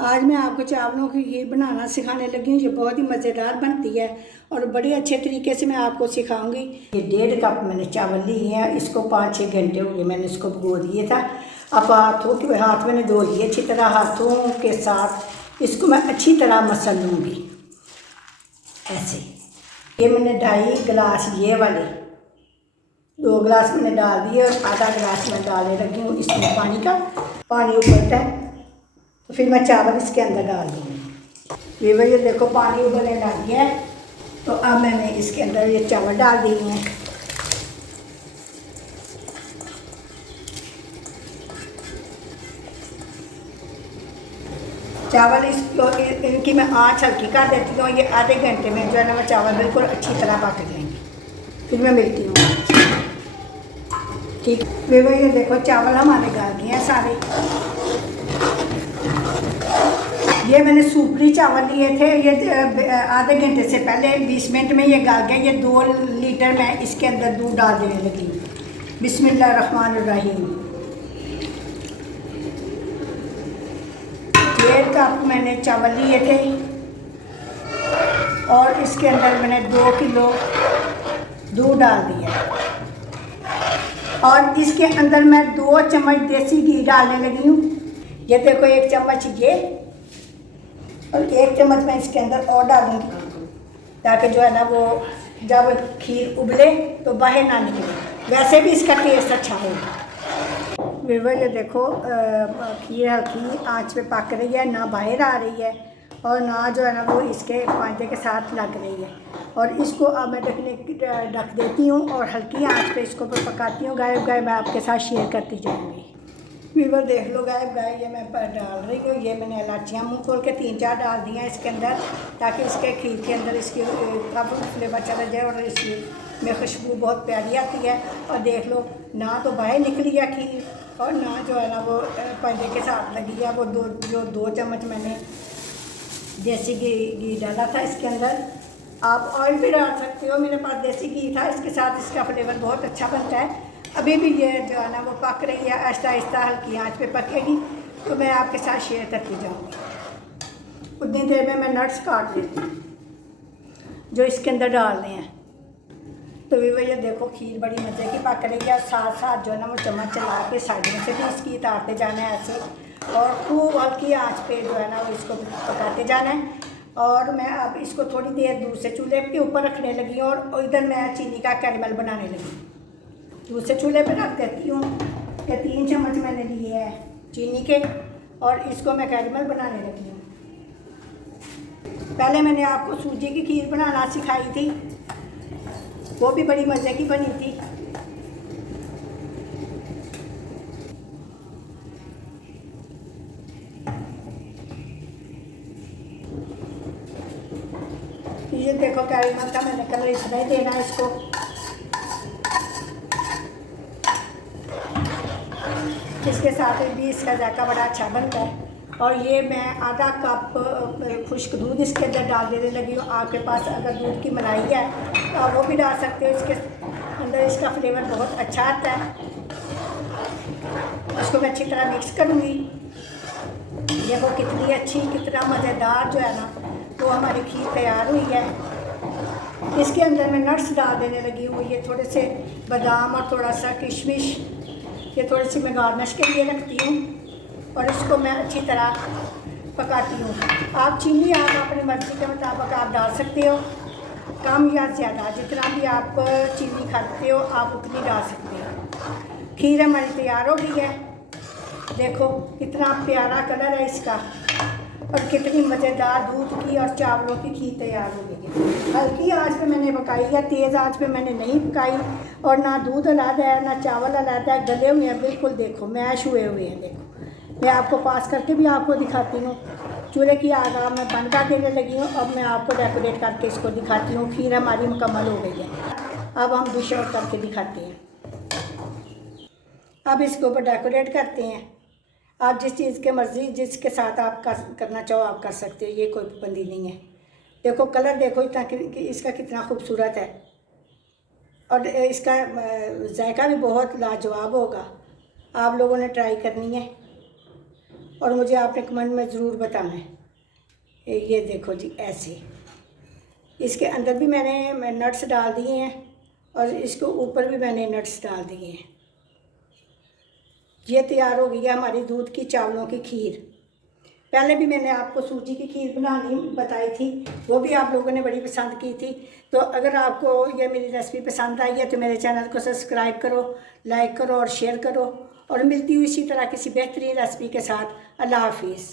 आज मैं आपको चावलों की खीर बनाना सिखाने लगी हूँ। ये बहुत ही मज़ेदार बनती है और बड़े अच्छे तरीके से मैं आपको सिखाऊंगी। ये 1.5 कप मैंने चावल लिए हैं। इसको 5-6 घंटे हो गए मैंने इसको भिगो दिए था। अब हाथ मैंने धो लिए अच्छी तरह। हाथों के साथ इसको मैं अच्छी तरह मसल लूँगी ऐसे। ये मैंने 2.5 गिलास ये वाले 2 गिलास मैंने डाल दिए और आधा गिलास मैं डालने लगी हूँ इसमें पानी का। पानी उबलता है तो फिर मैं चावल इसके अंदर डाल दूँगी। ये भैया देखो पानी उबलने लग गया है तो अब मैंने इसके अंदर ये चावल डाल दिए हैं। चावल इसको इनकी मैं आँच हल्की कर देती हूँ। ये आधे घंटे में जो है ना वो चावल बिल्कुल अच्छी तरह पक जाएंगे। फिर मैं मिलती हूँ। ठीक है भैया देखो चावल हमारे गल गए हैं सारे। ये मैंने सूपरी चावल लिए थे। ये आधे घंटे से पहले 20 मिनट में ये गल गए। ये 2 लीटर मैं इसके अंदर दूध डाल देने लगी। बिस्मिल्लाहिर्रहमानिर्रहीम। 1.5 कप मैंने चावल लिए थे और इसके अंदर मैंने 2 किलो दूध डाल दिया और इसके अंदर मैं 2 चम्मच देसी घी डालने लगी हूँ। ये देखो 1 चम्मच ये और 1 चम्मच मैं इसके अंदर और डालूंगी ताकि जो है ना वो जब खीर उबले तो बाहर ना निकले। वैसे भी इसका टेस्ट अच्छा होगा। ये देखो खीर हल्की आंच पे पक रही है, ना बाहर आ रही है और ना जो है ना वो इसके पांचे के साथ लग रही है। और इसको अब मैं ढक देती हूँ और हल्की आंच पे इसको पकाती हूँ। गायब मैं आपके साथ शेयर करती जाऊँगी। वीवर देख लो गायब ये मैं डाल रही हूँ। ये मैंने इलायचियाँ मुँह खोल के 3-4 डाल दी हैं इसके अंदर ताकि इसके खीर के अंदर इसकी कब फ्लेवर चला जाए और इसमें खुशबू बहुत प्यारी आती है। और देख लो ना तो बाहर निकली है खीर और ना जो है ना वो पंजे के साथ लगी है। वो 2 चम्मच मैंने देसी घी डाला था इसके अंदर। आप ऑयल भी डाल सकते हो। मेरे पास देसी घी था, इसके साथ इसका फ्लेवर बहुत अच्छा बनता है। अभी भी ये जो है ना वो पक रही है, आहिस्ता आहिस्ता हल्की आंच पे पकेगी तो मैं आपके साथ शेयर करती जाऊँगी। उतनी देर में मैं नट्स काट लेती हूँ जो इसके अंदर डालने हैं। तो भी भैया देखो खीर बड़ी मज़े की पक रही है। साथ साथ जो है ना वो चम्मच चला के साइडों से भी इसकी उतारते जाना है ऐसे और खूब हल्की आंच पे जो है ना वो इसको पकाते जाना है। और मैं अब इसको थोड़ी देर दूसरे चूल्हे के ऊपर रखने लगी हूँ और इधर मैं चीनी का कैरेमल बनाने लगी। दूसरे चूल्हे पर रख देती हूँ। ये 3 चम्मच मैंने लिए हैं चीनी के और इसको मैं कैरेमल बनाने लगी हूँ। पहले मैंने आपको सूजी की खीर बनाना सिखाई थी, वो भी बड़ी मज़े की बनी थी। ये देखो कैरेमल का मैंने कलर इतना ही देना है इसको। इसके साथ भी इसका जायका बड़ा अच्छा बनता है। और ये मैं आधा कप खुश्क दूध इसके अंदर डाल देने लगी हूँ। आपके पास अगर दूध की मलाई है तो आप वो भी डाल सकते हो। इसके अंदर इसका फ्लेवर बहुत अच्छा आता है। इसको मैं अच्छी तरह मिक्स करूँगी। ये वो कितनी अच्छी कितना मज़ेदार जो है ना वो हमारी खीर तैयार हुई है। इसके अंदर मैं नट्स डाल देने लगी हूँ। ये थोड़े से बादाम और थोड़ा सा किशमिश ये थोड़ी सी मैं गार्निश के लिए रखती हूँ और इसको मैं अच्छी तरह पकाती हूँ। आप चीनी आप अपनी मर्ज़ी के मुताबिक आप डाल सकते हो, कम या ज़्यादा जितना भी आप चीनी खाते हो आप उतनी डाल सकते हो। खीर हमारी तैयार हो गई है। देखो कितना प्यारा कलर है इसका और कितनी मज़ेदार दूध की और चावलों की खीर तैयार हो गई है। हल्की आंच पे मैंने पकाई है, तेज़ आंच पे मैंने नहीं पकाई। और ना दूध अलग है ना चावल अलग है, गले हुए हैं बिल्कुल। देखो मैश हुए हैं। देखो मैं आपको पास करके भी आपको दिखाती हूँ। चूल्हे की आग मैं बंद कर देने लगी हूँ। अब मैं आपको डेकोरेट करके इसको दिखाती हूँ। खीर हमारी मुकम्मल हो गई है। अब हम डिश आउट करके दिखाते हैं। अब इसके ऊपर डेकोरेट करते हैं। आप जिस चीज़ के मर्ज़ी जिसके साथ आप करना चाहो आप कर सकते हो। ये कोई पाबंदी नहीं है। देखो कलर देखो इतना कि इसका कितना खूबसूरत है और इसका जायका भी बहुत लाजवाब होगा। आप लोगों ने ट्राई करनी है। और मुझे आपने कमेंट में ज़रूर बताना है। ये देखो जी, ऐसे इसके अंदर भी मैंने नट्स डाल दिए हैं और इसके ऊपर भी मैंने नट्स डाल दिए हैं। ये तैयार हो गई है हमारी दूध की चावलों की खीर। पहले भी मैंने आपको सूजी की खीर बनानी बताई थी, वो भी आप लोगों ने बड़ी पसंद की थी। तो अगर आपको ये मेरी रेसिपी पसंद आई है तो मेरे चैनल को सब्सक्राइब करो, लाइक करो और शेयर करो। और मिलती हुई इसी तरह किसी बेहतरीन रेसिपी के साथ। अल्लाह हाफिज़।